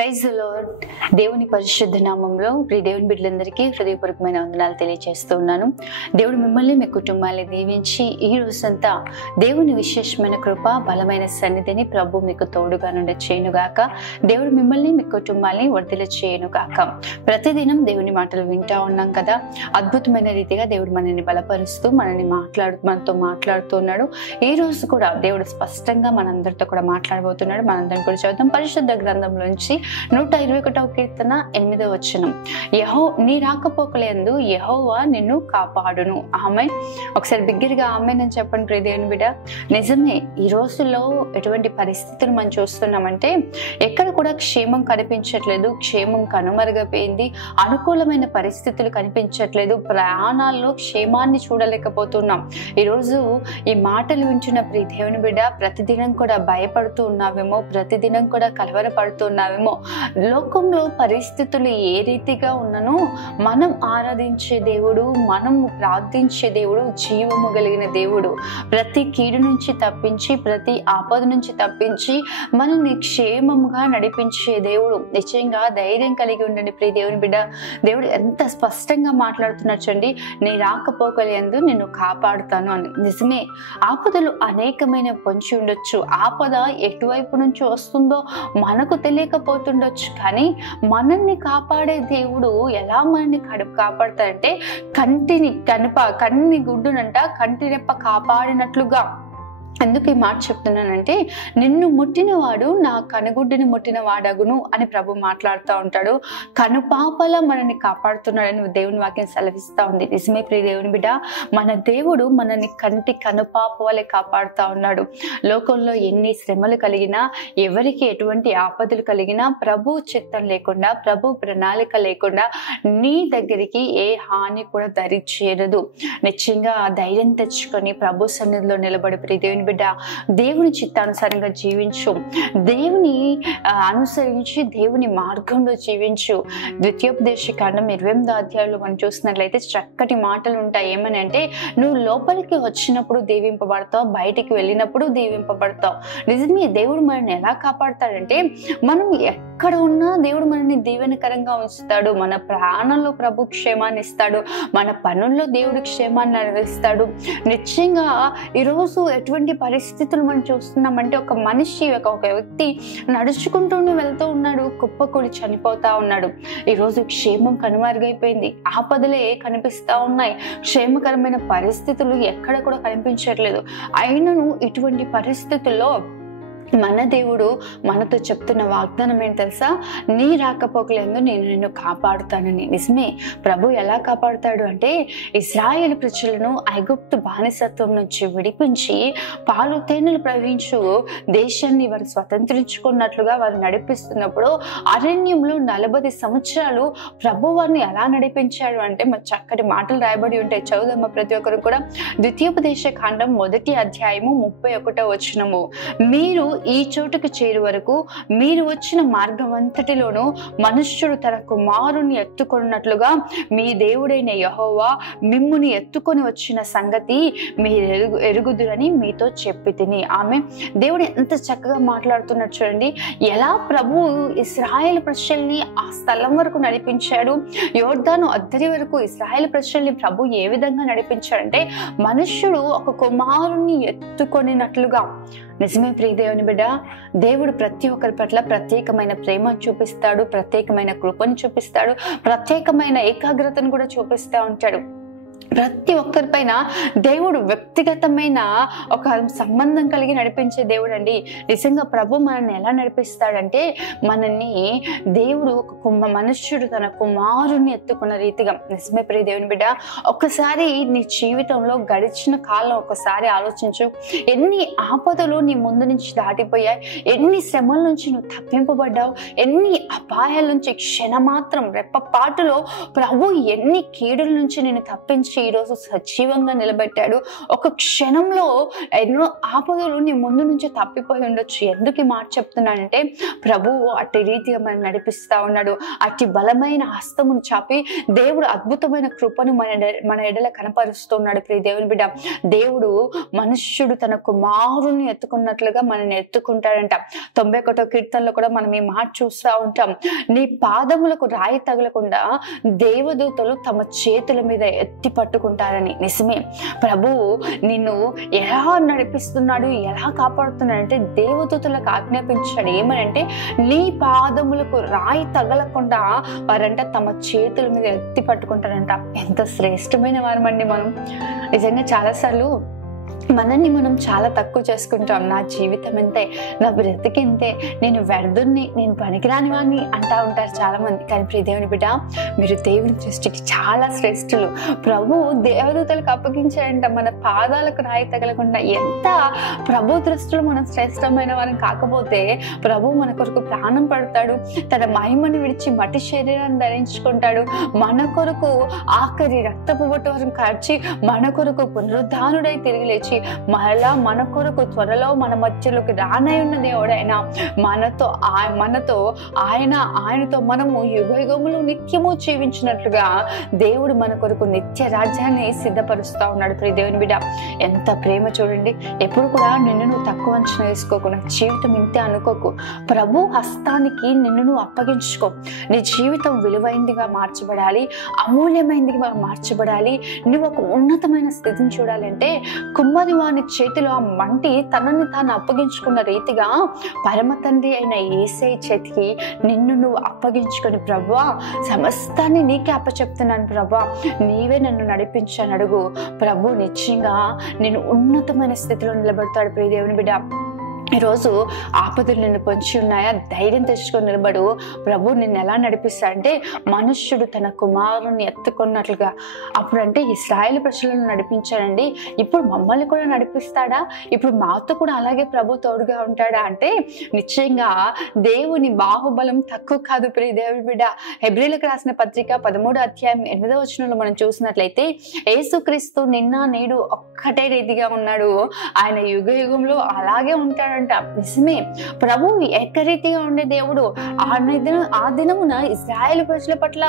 Praise the lord. దేవుని పరిశుద్ధ నామంలో ప్రియ దేవుని బిడ్డలందరికీ హృదయపూర్వకమైన వందనాలు తెలియజేస్తూ ఉన్నాను. దేవుడు మిమ్మల్ని మీ కుటుంబాన్ని దీవించి ఈ రోజంతా దేవుని విశేషమైన కృప బలమైన సన్నిధిని ప్రభు మీకు తోడుగా నుండి చేయనుగాక. దేవుడు మిమ్మల్ని మీ కుటుంబాన్ని వర్ధిల్ల చేయనుగాక. ప్రతిదినం దేవుని మాటలు వింటా ఉన్నాం కదా, అద్భుతమైన రీతిగా దేవుడు మనల్ని బలపరుస్తూ మనతో మాట్లాడుతున్నాడు. ఈ రోజు కూడా దేవుడు స్పష్టంగా మనందరితో కూడా మాట్లాడబోతున్నాడు. మనందరం కూడా చదువుతాం పరిశుద్ధ గ్రంథంలోంచి 121వ కీర్తన 8వ వచనం. నీ రాకపోకలందు యెహోవా నిన్ను కాపాడును. ఆమేన్. ఒకసారి బిగ్గరగా ఆమేన్ అని చెప్పండి ప్రియ దేవుని బిడ్డ. నిజమే, ఈ రోజుల్లో ఎటువంటి పరిస్థితులు మనం చూస్తున్నామంటే ఎక్కడ కూడా క్షేమం కనిపించట్లేదు. క్షేమం కనుమరుగైపోయింది. అనుకూలమైన పరిస్థితులు కనిపించట్లేదు. ప్రయాణాల్లో క్షేమాన్ని చూడలేకపోతున్నాం. ఈరోజు ఈ మాటలు వింటున్న ప్రియ దేవుని బిడ్డ, ప్రతిదినం కూడా భయపడుతూ ఉన్నావేమో, ప్రతిదినం కూడా కలవరపడుతున్నావేమో. లోకంలో పరిస్థితులు ఏ రీతిగా ఉన్ననో మనం ఆరాధించే దేవుడు, మనం ప్రార్థించే దేవుడు జీవము కలిగిన దేవుడు. ప్రతి కీడు నుంచి తప్పించి, ప్రతి ఆపద నుంచి తప్పించి మనల్ని క్షేమముగా నడిపించే దేవుడు. నిశ్చయంగా ధైర్యం కలిగి ఉండండి ప్రియ దేవుని బిడ్డ. దేవుడు ఎంత స్పష్టంగా మాట్లాడుతున్నచ్చండి, నీ రాకపోకలందు నిన్ను కాపాడుతాను అని. నిజమే, ఆపదలు అనేకమైన పొంచి ఉండొచ్చు. ఆపద ఎటువైపు నుంచి వస్తుందో మనకు తెలియకపోతుండొచ్చు, కానీ మనల్ని కాపాడే దేవుడు ఎలా మనల్ని కాపాడతాడంటే కన్ని గుడ్డునంట కంటి రెప్ప కాపాడినట్లుగా. ఎందుకు ఈ మాట చెప్తున్నానంటే, నిన్ను ముట్టినవాడు నా కనుగుడ్డుని ముట్టిన వాడగును అని ప్రభు మాట్లాడుతూ ఉంటాడు. కనుపాపలా మనల్ని కాపాడుతున్నాడని దేవుని వాక్యం సెలవిస్తూ ఉంది. నిజమే ప్రియ దేవుని బిడ్డ, మన దేవుడు మనల్ని కంటి కనుపాప వలె కాపాడుతూ ఉన్నాడు. లోకంలో ఎన్ని శ్రమలు కలిగినా, ఎవరికి ఎటువంటి ఆపదలు కలిగినా ప్రభు చిత్తం లేకుండా, ప్రభు ప్రణాళిక లేకుండా నీ దగ్గరికి ఏ హాని కూడా దరి చేరదు. నిశ్చయంగా ధైర్యం తెచ్చుకొని ప్రభు సన్నిధిలో నిలబడి ప్రియ దేవుని బిడ్డ, దేవుని చిత్తానుసారంగా జీవించు, దేవుని అనుసరించి దేవుని మార్గంలో జీవించు. ద్వితీయోపదేశకాండం 28వ అధ్యాయంలో మనం చూసినట్లయితే చక్కటి మాటలు ఉంటాయి. ఏమని అంటే, నువ్వు లోపలికి వచ్చినప్పుడు దీవింపబడతావు, బయటికి వెళ్ళినప్పుడు దీవింపబడతావు. నిజమే, దేవుడు మనల్ని ఎలా కాపాడతాడంటే, మనం ఎక్కడ ఉన్నా దేవుడు మనల్ని దీవెనకరంగా ఉంచుతాడు. మన ప్రాణంలో ప్రభు క్షేమాన్ని ఇస్తాడు. మన పనుల్లో దేవుడు క్షేమాన్ని నెరవేరుస్తాడు. నిశ్చయంగా ఈరోజు ఎటువంటి పరిస్థితులు మనం చూస్తున్నామంటే, ఒక మనిషి ఒక వ్యక్తి నడుచుకుంటూనే వెళ్తూ ఉన్నాడు, కుప్పకూలి చనిపోతా ఉన్నాడు. ఈరోజు క్షేమం కనుమరుగైపోయింది. ఆపదలే కనిపిస్తా ఉన్నాయి. క్షేమకరమైన పరిస్థితులు ఎక్కడ కూడా కనిపించట్లేదు. అయినను ఇటువంటి పరిస్థితుల్లో మన దేవుడు మనతో చెప్తున్న వాగ్దానం ఏంటి తెలుసా? నీ రాకపోకలందు నేను నిన్ను కాపాడుతానని. నిజమే, ప్రభు ఎలా కాపాడుతాడు అంటే, ఇశ్రాయేలు ప్రజలను ఐగుప్తు బానిసత్వం నుంచి విడిపించి పాలు తేనెలు ప్రవహించు దేశాన్ని వారు స్వతంత్రించుకున్నట్లుగా వారు నడిపిస్తున్నప్పుడు అరణ్యంలో 40 సంవత్సరాలు ప్రభు వారిని ఎలా నడిపించాడు అంటే, మరి చక్కటి మాటలు రాయబడి ఉంటాయి. చదువుదమ్మ ప్రతి ఒక్కరు కూడా. ద్వితీయోపదేశకాండం 1వ అధ్యాయము 31వ వచనము. మీరు ఈ చోటుకు చేరు వరకు మీరు వచ్చిన మార్గం అంతటిలోనూ మనుష్యుడు తన కుమారుని ఎత్తుకున్నట్లుగా మీ దేవుడైన యెహోవా మిమ్ముని ఎత్తుకొని వచ్చిన సంగతి మీరు ఎరుగుదురని మీతో చెప్పి తిని. ఆమె దేవుడు ఎంత చక్కగా మాట్లాడుతున్నాడు చూడండి. ఎలా ప్రభు ఇశ్రాయేలు ప్రజల్ని ఆ స్థలం వరకు నడిపించాడు, యోర్దాను అద్దరి వరకు ఇశ్రాయేలు ప్రజల్ని ప్రభు ఏ విధంగా నడిపించాడంటే, మనుష్యుడు ఒక కుమారుని ఎత్తుకొనినట్లుగా. నిజమే ప్రియ దేవుని బిడ్డ, దేవుడు ప్రతి ఒక్కరి పట్ల ప్రత్యేకమైన ప్రేమను చూపిస్తాడు, ప్రత్యేకమైన కృపను చూపిస్తాడు, ప్రత్యేకమైన ఏకాగ్రతను కూడా చూపిస్తూ ఉంటాడు. ప్రతి ఒక్కరిపైన దేవుడు వ్యక్తిగతమైన ఒక సంబంధం కలిగి నడిపించే దేవుడు అండి. నిజంగా ప్రభు మనల్ని ఎలా నడిపిస్తాడంటే, మనల్ని దేవుడు ఒక మనుష్యుడు తన కుమారుని ఎత్తుకున్న రీతిగా. నిజమే ప్రియ దేవుని బిడ్డ, ఒక్కసారి నీ జీవితంలో గడిచిన కాలం ఒకసారి ఆలోచించు. ఎన్ని ఆపదలు నీ ముందు నుంచి దాటిపోయాయి, ఎన్ని శ్రమల నుంచి నువ్వు తప్పింపబడ్డావు, ఎన్ని అపాయాల నుంచి క్షణమాత్రం రెప్పపాటులో ప్రభు ఎన్ని కీడుల నుంచి నేను తప్పించి ఈరోజు సజీవంగా నిలబెట్టాడు. ఒక క్షణంలో ఎన్నో ఆపదలు నీ ముందు నుంచి తప్పిపోయి ఉండొచ్చు. ఎందుకు ఈ మాట చెప్తున్నానంటే ప్రభువు అట్టి రీతిగా మనం నడిపిస్తా ఉన్నాడు. అట్టి బలమైన హస్తమును చాపి దేవుడు అద్భుతమైన కృపను మన ఎడల కనపరుస్తున్నాడు. ప్రియ దేవుని బిడ్డ, దేవుడు మనుష్యుడు తన కుమారుని ఎత్తుకున్నట్లుగా మనల్ని ఎత్తుకుంటాడంట. 91వ కీర్తనలో కూడా మనం ఈ మాట చూస్తూ ఉంటాం. నీ పాదములకు రాయి తగలకుండా దేవదూతలు తమ చేతుల మీద ఎత్తి పట్టుకుంటారని. నిజమే, ప్రభువు నిన్ను ఎలా నడిపిస్తున్నాడు, ఎలా కాపాడుతున్నాడు అంటే దేవదూతలకు ఆజ్ఞాపించాడు. ఏమనంటే నీ పాదములకు రాయి తగలకుండా వారంట తమ చేతుల మీద ఎత్తి పట్టుకుంటారంట. ఎంత శ్రేష్టమైన వారమండి మనం. నిజంగా చాలాసార్లు మనల్ని మనం చాలా తక్కువ చేసుకుంటాం. నా జీవితం ఇంతే, నా బ్రతికింతే, నేను వ్యర్థుని, నేను పనికిరాని వాడిని అంటా ఉంటారు చాలా మంది. కానీ ప్రియ దేవుని బిడ్డ, మీరు దేవుని దృష్టికి చాలా శ్రేష్ఠులు. ప్రభు దేవదూతలకు అప్పగించాడంట మన పాదాలకు రాయి తగలకుండా. ఎంత ప్రభు దృష్టిలో మనం శ్రేష్టమైన వారం కాకపోతే ప్రభు మన కొరకు ప్రాణం పడతాడు, తన మహిమను విడిచి మట్టి శరీరాన్ని ధరించుకుంటాడు, మన కొరకు ఆఖరి రక్తపు బొట్టు వరకు కార్చి మన కొరకు పునరుద్ధానుడై తిరిగి లేచి మరలా మన కొరకు త్వరలో మన మధ్యలోకి రానై ఉన్న దేవుడైనా మనతో ఆయనతో మనము యుగయుగములు నిత్యము జీవించినట్లుగా దేవుడు మన కొరకు నిత్య రాజ్యాన్ని సిద్ధపరుస్తా ఉన్నాడు. ప్రియ దేవుని బిడ్డ, ఎంత ప్రేమ చూడండి. ఎప్పుడు కూడా నిన్ను నువ్వు తక్కువ అంచనా వేసుకోకు, నా జీవితం ఇంతే అనుకోకు. ప్రభు హస్తానికి నిన్ను నువ్వు అప్పగించుకో. నీ జీవితం విలువైందిగా మార్చబడాలి, అమూల్యమైనదిగా మార్చబడాలి. నువ్వు ఒక ఉన్నతమైన స్థితిని చూడాలంటే కుమ్మరి వాని చేతిలో ఆ మంటి తనని తాను అప్పగించుకున్న రీతిగా పరమ తండ్రి అయిన యేసయ్య చేతికి నిన్ను నువ్వు అప్పగించుకొని, ప్రభువా సమస్తాన్ని నీకే అప్పచెప్తున్నాను ప్రభువా, నీవే నన్ను నడిపించాను అడుగు. ప్రభు నిశ్చయంగా నేను ఉన్నతమైన స్థితిలో నిలబడతాడు. ప్రియ దేవుని బిడ్డ, ఈరోజు ఆపదలు నిన్ను పొంచి ఉన్నాయా? ధైర్యం తెచ్చుకొని నిలబడు. ప్రభు నిన్ను ఎలా నడిపిస్తాడంటే మనుష్యుడు తన కుమారుని ఎత్తుకున్నట్లుగా. అప్పుడంటే ఇశ్రాయేలు ప్రజలను నడిపించాడండి, ఇప్పుడు మమ్మల్ని కూడా నడిపిస్తాడా? ఇప్పుడు మాతో కూడా అలాగే ప్రభు తోడుగా ఉంటాడా అంటే నిశ్చయంగా దేవుని బాహుబలం తక్కువ కాదు. ప్రియ దేవుని బిడ్డ, హెబ్రీలకు రాసిన పత్రిక 13వ అధ్యాయం 8వ వచనంలో మనం చూసినట్లయితే యేసుక్రీస్తు నిన్న నేడు ఒక్కటే రీతిగా ఉన్నాడు, ఆయన యుగ యుగంలో అలాగే ఉంటాడు. నిజమే, ప్రభు ఏకరీతిగా ఉండే దేవుడు. ఆ దినమున ఇశ్రాయేలు ప్రజల పట్ల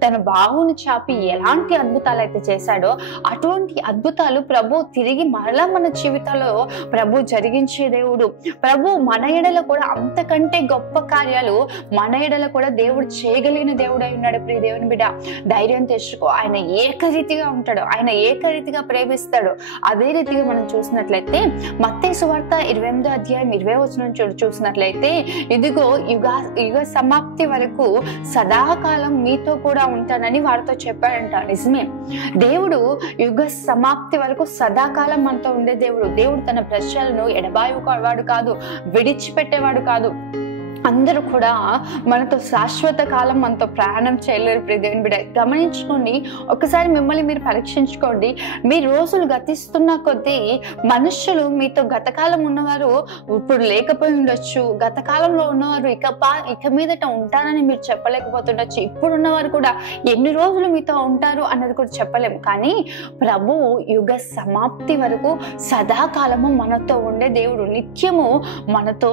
తన బాహువును చాపి ఎలాంటి అద్భుతాలు అయితే చేశాడో అటువంటి అద్భుతాలు ప్రభు తిరిగి మరలా మన జీవితాల్లో ప్రభు జరిగించే దేవుడు. ప్రభు మన ఎడల కూడా అంతకంటే గొప్ప కార్యాలు మన ఎడల కూడా దేవుడు చేయగలిగిన దేవుడు అయి ఉన్నాడు. ప్రియ దేవుని బిడ్డ, ధైర్యం తెచ్చుకో. ఆయన ఏకరీతిగా ఉంటాడు, ఆయన ఏకరీతిగా ప్రేమిస్తాడు. అదే రీతిగా మనం చూసినట్లయితే మత్తయి సువార్త 28వ అధ్యాయం 20వ వచనం చూసినట్లయితే ఇదిగో యుగ సమాప్తి వరకు సదాకాలం మీతో కూడా ఉంటానని వారితో చెప్పాడంట. నిజమే, దేవుడు యుగ సమాప్తి వరకు సదాకాలం మనతో ఉండే దేవుడు. దేవుడు తన ప్రజలను ఎడబాయువాడు కాదు, విడిచిపెట్టేవాడు కాదు. అందరూ కూడా మనతో శాశ్వత కాలం మనతో ప్రయాణం చేయలేరు. ప్రియ దేవుని బిడ్డ, గమనించుకోండి, ఒకసారి మిమ్మల్ని మీరు పరీక్షించుకోండి. మీ రోజులు గతిస్తున్న కొద్దీ మనుషులు మీతో గతకాలం ఉన్నవారు ఇప్పుడు లేకపోయి ఉండొచ్చు, గతకాలంలో ఉన్నవారు ఇక మీదట ఉంటారని మీరు చెప్పలేకపోతుండొచ్చు, ఇప్పుడున్నవారు కూడా ఎన్ని రోజులు మీతో ఉంటారు అన్నది కూడా చెప్పలేము. కానీ ప్రభు యుగ సమాప్తి వరకు సదాకాలము మనతో ఉండే దేవుడు, నిత్యము మనతో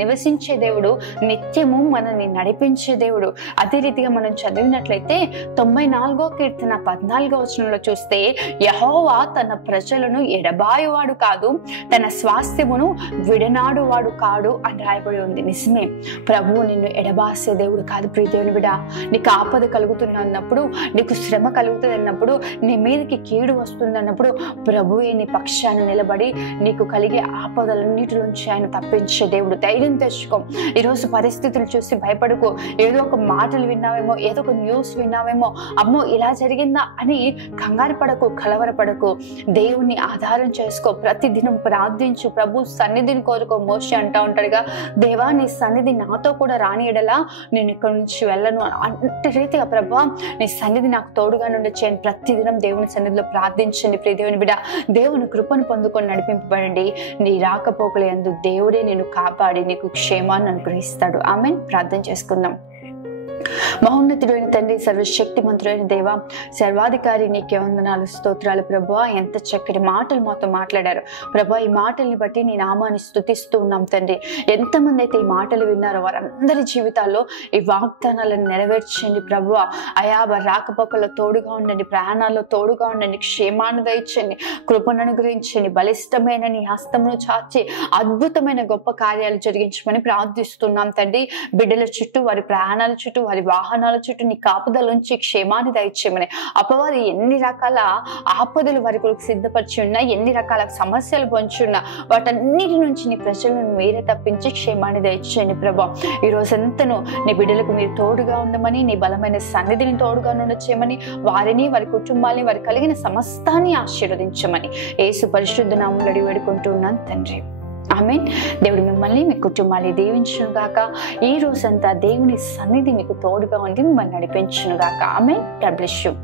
నివసించే దేవుడు, నిత్యము మనల్ని నడిపించే దేవుడు. అదే రీతిగా మనం చదివినట్లయితే 94వ కీర్తన 14వ వచనంలో చూస్తే యెహోవా తన ప్రజలను ఎడబాయువాడు కాదు, తన స్వాస్థ్యమును విడనాడువాడు కాడు అని రాయబడి ఉంది. నిజమే, ప్రభువు నిన్ను ఎడబాసే దేవుడు కాదు. ప్రియ దేవుని బిడ్డ, నీకు ఆపద కలుగుతుంది అన్నప్పుడు, నీకు శ్రమ కలుగుతుంది అన్నప్పుడు, నీ మీదకి కీడు వస్తుంది అన్నప్పుడు ప్రభువే నీ పక్షాన నిలబడి నీకు కలిగే ఆపదలన్నిటిలోంచి ఆయన తప్పించే దేవుడు. ధైర్యం తెచ్చుకో. ఈరోజు పరిస్థితులు చూసి భయపడుకో. ఏదో ఒక మాటలు విన్నావేమో, ఏదో ఒక న్యూస్ విన్నావేమో, అమ్మో ఇలా జరిగిందా అని కంగారు పడకు, కలవరపడకు. దేవుని ఆధారం చేసుకో. ప్రతిదినం ప్రార్థించు, ప్రభు సన్నిధిని కోరుకో. మోషే అంటా ఉంటాడుగా, దేవా నీ సన్నిధి నాతో కూడా రాని ఎడలా నేను ఇక్కడి నుంచి వెళ్ళను అంటే రీతిగా ప్రభు నీ సన్నిధి నాకు తోడుగా నుండి చేయని. ప్రతిదినం దేవుని సన్నిధిలో ప్రార్థించండి. ప్రియ దేవుని బిడ్డ, దేవుని కృపను పొందుకొని నడిపింపబడండి. నీ రాకపోకలు యందు దేవుడే నేను కాపాడి నీకు క్షేమాన్ని అనుగ్రహిస్తాడు. ఆమేన్. ప్రార్థన చేసుకుందాం. మహోన్నతుడైన తండ్రి, సర్వశక్తిమంతుడైన దేవ, సర్వాధికారి నీకే వందనాలు, స్తోత్రాలు ప్రభువా. ఎంత చక్కటి మాటలు మాతో మాట్లాడారు ప్రభువా. ఈ మాటల్ని బట్టి నీ నామాన్ని స్తుతిస్తూ ఉన్నాం తండ్రి. ఎంతమంది అయితే ఈ మాటలు విన్నారో వారందరి జీవితాల్లో ఈ వాగ్దానాలను నెరవేర్చండి ప్రభువా. అయా వారి రాకపోకల్లో తోడుగా ఉండండి, ప్రయాణాల్లో తోడుగా ఉండండి, క్షేమాన్ని దయచండి, కృపను అనుగ్రహించండి. బలిష్టమైన నీ హస్తమును చాచి అద్భుతమైన గొప్ప కార్యాలు జరిగించమని ప్రార్థిస్తున్నాం తండ్రి. బిడ్డల చుట్టూ, వారి ప్రయాణాల చుట్టూ, వారి వాహనాల చుట్టూ నీ కాపుదల నుంచి క్షేమాన్ని దయచేయమని. అపవాది ఎన్ని రకాల ఆపదలు వారి కొరకు సిద్ధపరిచి ఉన్నా, ఎన్ని రకాల సమస్యలు పొంచున్నా, వాటన్నిటి నుంచి నీ ప్రజలను మీరే తప్పించి క్షేమాన్ని దయచేయండి ప్రభా. ఈ రోజంతను నీ బిడ్డలకు మీరు తోడుగా ఉండమని, నీ బలమైన సన్నిధిని తోడుగా ఉండచేయమని, వారిని, వారి కుటుంబాన్ని, వారి కలిగిన సమస్తాన్ని ఆశీర్వదించమని యేసు పరిశుద్ధ నామములో అడిగి వేడుకుంటున్నాను తండ్రి. ఆమేన్. దేవుడు మిమ్మల్ని, మీ కుటుంబాన్ని దీవించును గాక. ఈ రోజంతా దేవుని సన్నిధి మీకు తోడుగా ఉండి మిమ్మల్ని నడిపించును గాక. ఆమేన్. God bless you.